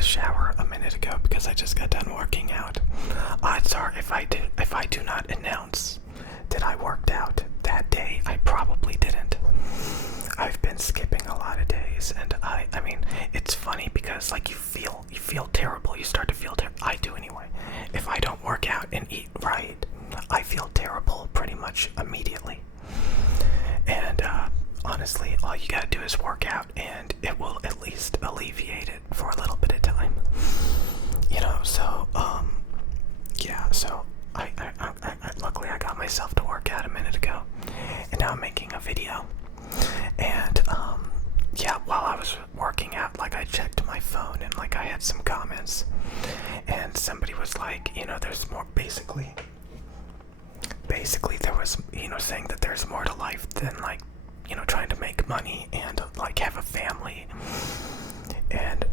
the shower a minute ago because I just got done working out. Odds are if I do not announce that I worked out that day, I probably didn't. I've been skipping a lot of days, and I mean, it's funny because like you feel terrible. You start to feel terrible. I do anyway. If I don't work out and eat right, I feel terrible pretty much immediately. And honestly, all you gotta do is work out, and it will at least alleviate it for a little bit of time. You know, so yeah. So I luckily I got myself to work out a minute ago, and now I'm making a video. And yeah, while I was working out, like I checked my phone and like I had some comments, and somebody was like, you know, there's more. Basically there was, you know, saying that there's more to life than like, you know, trying to make money and like have a family. And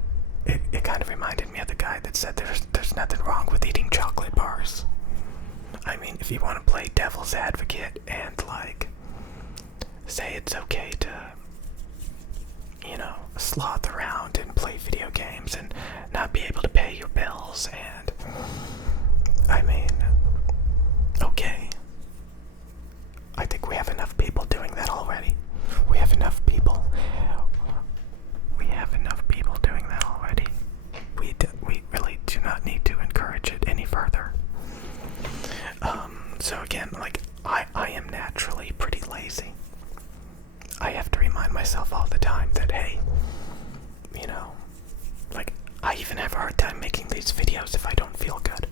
it kind of reminded me of the guy that said there's nothing wrong with eating chocolate bars. I mean, if you want to play devil's advocate and like say it's okay to, you know, sloth around and play video games and not be able to pay your bills, and I mean, okay. I think we have enough people doing that already. We have enough people doing that already. We really do not need to encourage it any further. So again, like I am naturally pretty lazy. I have to remind myself all the time that, hey, you know, like I even have a hard time making these videos if I don't feel good.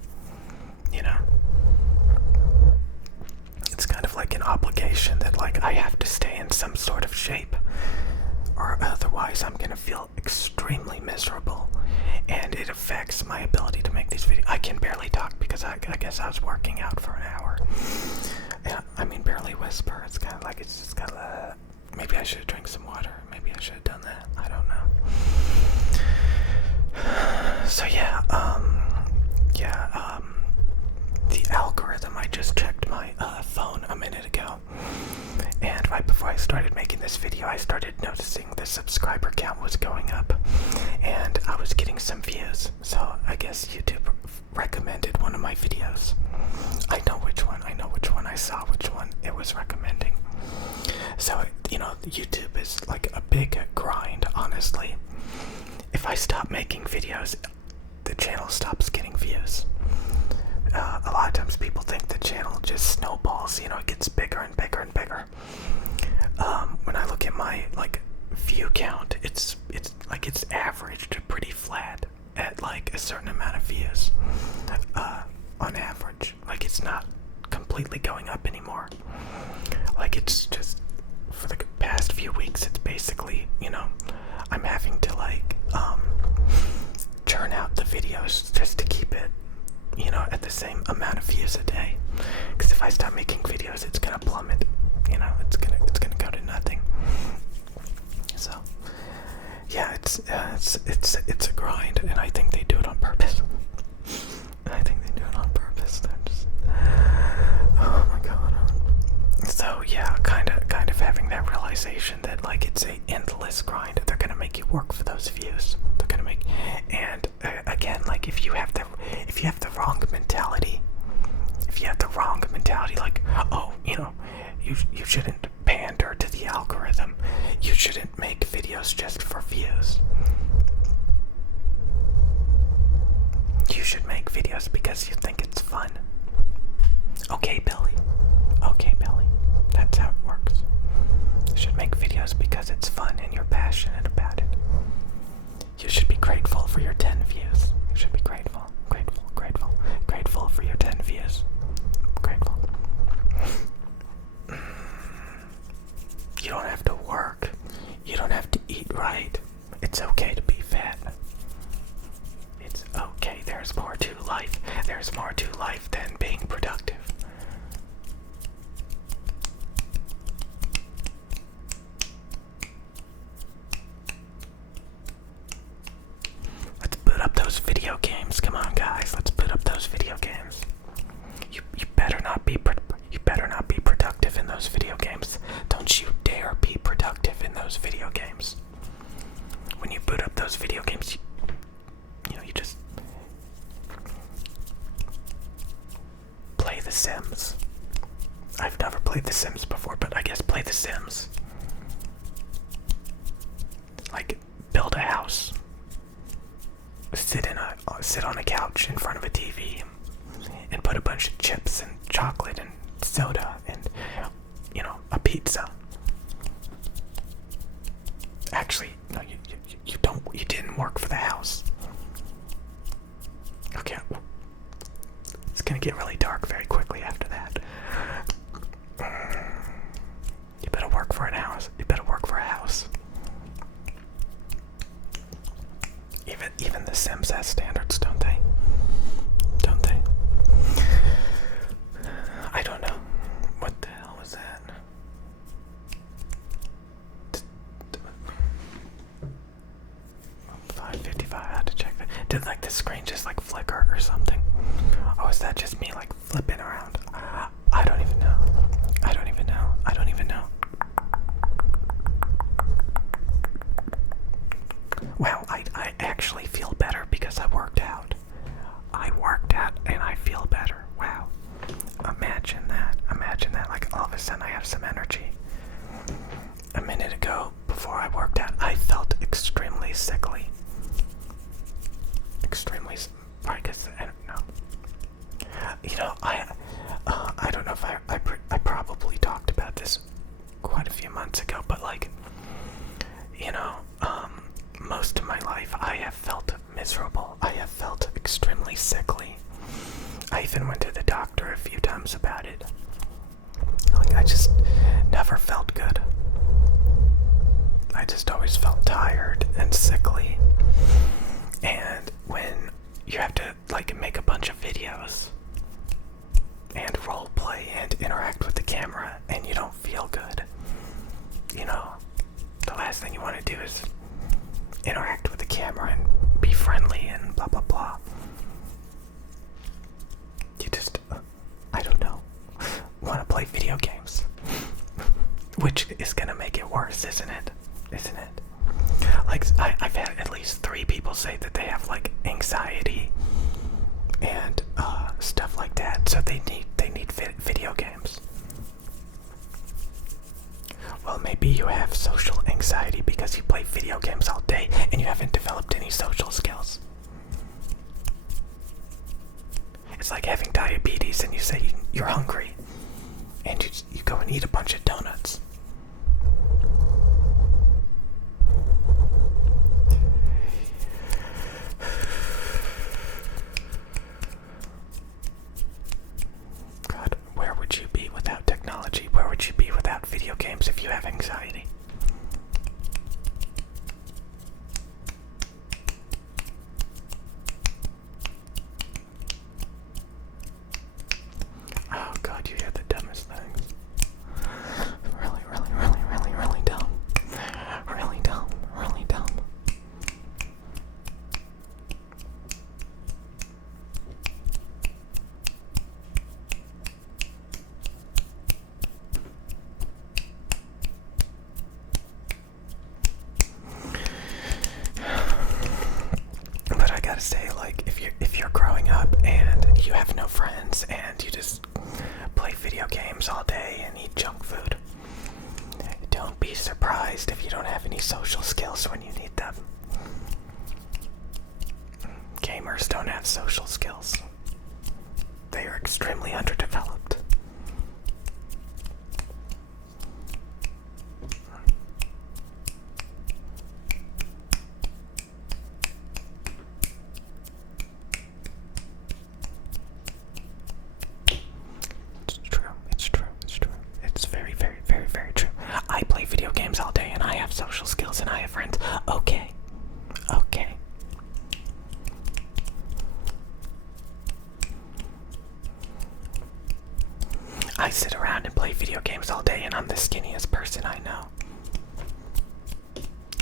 You know? It's kind of like an obligation that like I have to stay in some sort of shape, or otherwise I'm gonna feel extremely miserable, and it affects my ability to make these videos. I can barely talk because I guess I was working out for an hour. And I mean, barely whisper. It's kind of like, it's just kind of, maybe I should have drank some water. Maybe I should have done that. I don't know. So yeah, the algorithm, I just checked my phone a minute ago, and right before I started making this video, I started noticing the subscriber count was going up, and I was getting some views. So I guess YouTube recommended one of my videos. I know which one. I saw which one it was recommending. So, you know, YouTube is like a big grind, honestly. If I stop making videos, the channel stops getting views. A lot of times people think the channel just snowballs, you know, it gets bigger and bigger and bigger. When I look at my like view count, it's like it's averaged pretty flat at like a certain amount of views on average. Like it's not completely going up anymore. Like it's just, for the past few weeks, it's basically, you know, I'm having to like churn out the videos just to keep it, you know, at the same amount of views a day. Because if I stop making videos, it's gonna plummet. You know, it's gonna go to nothing. So yeah, it's a grind, and I think they do it on purpose. They're just, oh my god. So yeah, kind of having that realization that like it's a endless grind. They're gonna make you work for those views. They're gonna make, and again, like if you have the wrong mentality, like, oh, you know, you shouldn't pander to the algorithm. You shouldn't make videos just for views. You should make videos because you think it's fun. Okay, Billy. That's how it works. You should make videos because it's fun and you're passionate about it. You should be grateful for your 10 views. You should be grateful for your 10 views. Grateful. You don't have to work. You don't have to eat right. It's okay to be fat. It's okay. There's more to life. There's more to life than being productive. Let's boot up those video games. Come on, guys. Let's boot up those video games. You better not be productive in those video games. Don't you dare be productive in those video games. When you boot up those video games, couch in front of a TV and put a bunch of chips and chocolate and soda and, a pizza. Actually, no, you didn't work for the house. Okay, it's gonna get really dark very quickly after that. You better work for a house. You better work for a house. Even the Sims has standards, don't they? Don't they? I don't know. What the hell was that? 5:55. I had to check that. Did the screen just flicker or something? Oh, is that just me flipping around? I don't even know. I don't even know. I don't even know. Wow, I actually feel better because I worked out. I worked out and I feel better. Wow. Imagine that. Imagine that. All of a sudden I have some energy. A minute ago, before I worked out, I felt extremely sickly. Extremely, probably because, I don't know. I don't know if I probably talked about this quite a few months ago, but most of my life I have felt miserable. I have felt extremely sickly. I even went to the doctor a few times about it. I just never felt good. I just always felt tired and sickly. And when you have to make a bunch of videos and role play and interact with the camera and you don't feel good, the last thing you want to do is interact with the camera and be friendly and blah blah blah. You just, I don't know, want to play video games. Which is gonna make it worse, isn't it? Isn't it? I've had at least 3 people say that they have anxiety and stuff like that, so they need video games. Well, maybe you have social anxiety because you play video games all day and you haven't developed any social skills. It's like having diabetes and you say you're hungry and you go and eat a bunch of donuts. God, where would you be without technology? Where would you be without video games if you have anxiety? Oh God, you hear the dumbest things. Really, really, really, really, really dumb. Really dumb, really dumb. But I gotta say, if you're growing up and you have no friends and you just play video games all day and eat junk food, don't be surprised if you don't have any social skills when you need them. Gamers don't have social skills. They are extremely underdeveloped. It's very, very, very, very true. I play video games all day and I have social skills and I have friends. Okay. Okay. I sit around and play video games all day and I'm the skinniest person I know.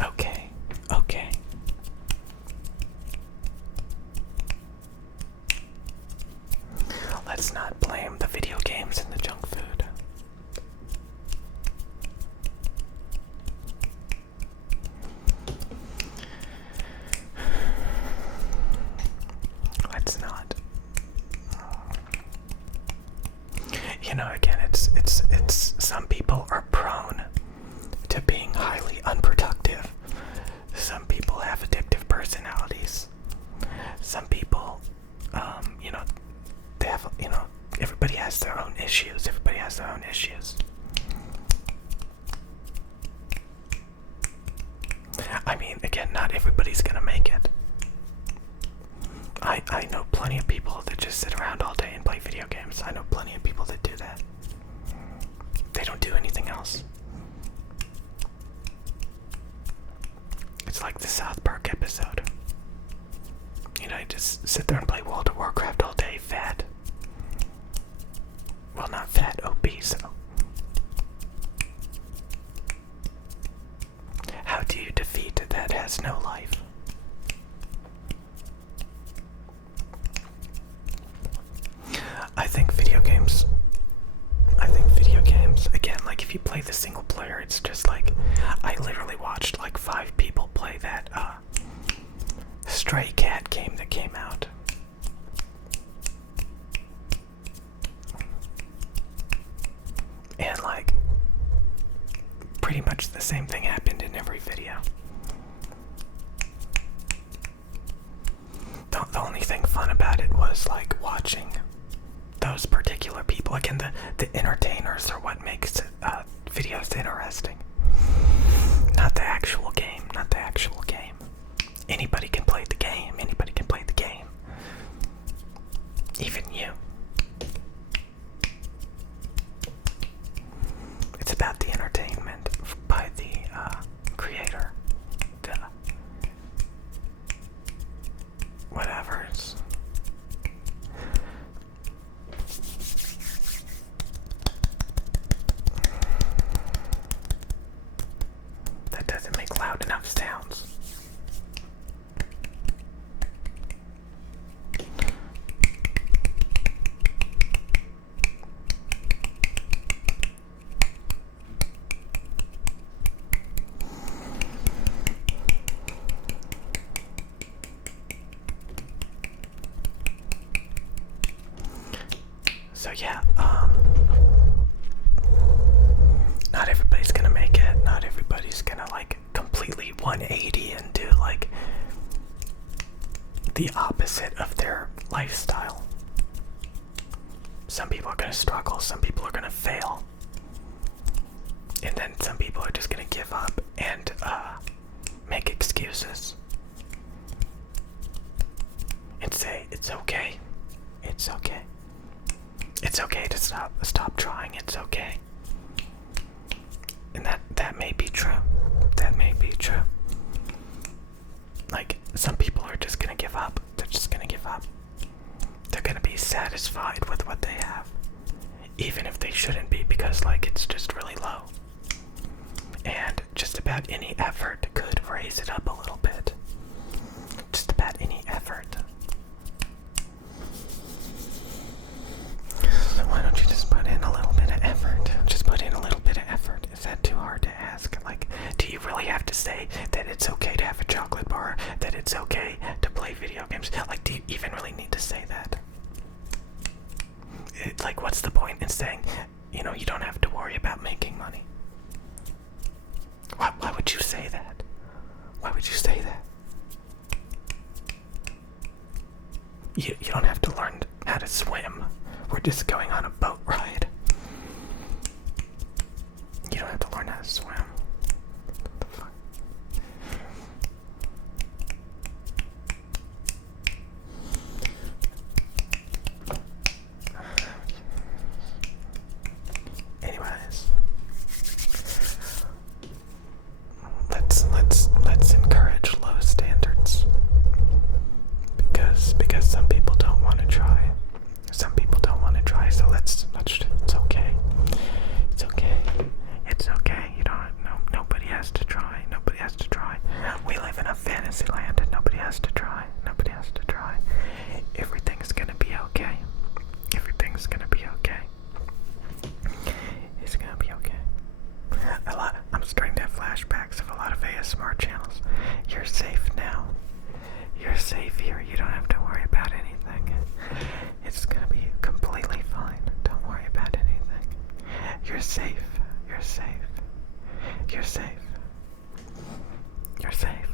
Okay. Okay. Let's not blame the video games and the junk food. Let's not. Again, it's some people are prone everybody's gonna make it. I know plenty of people that just sit around all day and play video games. I know plenty of people that do that. They don't do anything else. It's like the South Park episode. You know, you just sit there and play World of Warcraft all day, fat. Well, not fat, obese. How do you defeat that has no life? I think video games, again, like if you play the single player, it's just like, I literally watched like 5 people play that Stray Cat game that came out. And like, pretty much the same thing happened in every video. The only thing fun about it was like watching those particular people. Again, the entertainers are what makes videos interesting. Not the actual game, not the actual game. Anybody can play the game, anybody can play the game. Even you. It's about the entertainment by the creator. The whatever's. That doesn't make loud enough sounds. So yeah, not everybody's gonna make it. Not everybody's gonna like completely 180 and do like the opposite of their lifestyle. Some people are gonna struggle, some people are gonna fail. And then some people are just gonna give up and make excuses. And say, it's okay. It's okay. It's okay to stop trying, it's okay. And that may be true. That may be true. Like, some people are just gonna give up. They're just gonna give up. They're gonna be satisfied with what they have. Even if they shouldn't be, because like it's just really low. And just about any effort could raise it up a little bit. Just about any effort. So why don't you just put in a little bit of effort? Just put in a little bit of effort. Is that too hard to ask? Like, do you really have to say that it's okay to have a chocolate bar? That it's okay to play video games? Like, do you even really need to say that? Like, what's the point in saying, you know, you don't have to worry about making money? Why would you say that? Why would you say that? You don't have to learn how to swim. We're just going on a boat ride. You don't have to learn how to swim. What the fuck? Anyways, let's encourage low standards. Because some people don't want to try. Some people don't want to try, so let's it's okay. It's okay. It's okay. You don't nobody has to try. Nobody has to try. We live in a fantasy land and nobody has to try. Nobody has to try. Everything's gonna be okay. Everything's gonna be okay. It's gonna be okay. I'm starting to have flashbacks of a lot of ASMR channels. You're safe now. You're safe here. You don't have to worry about anything. It's gonna be completely fine. Don't worry about anything. You're safe. You're safe. You're safe. You're safe.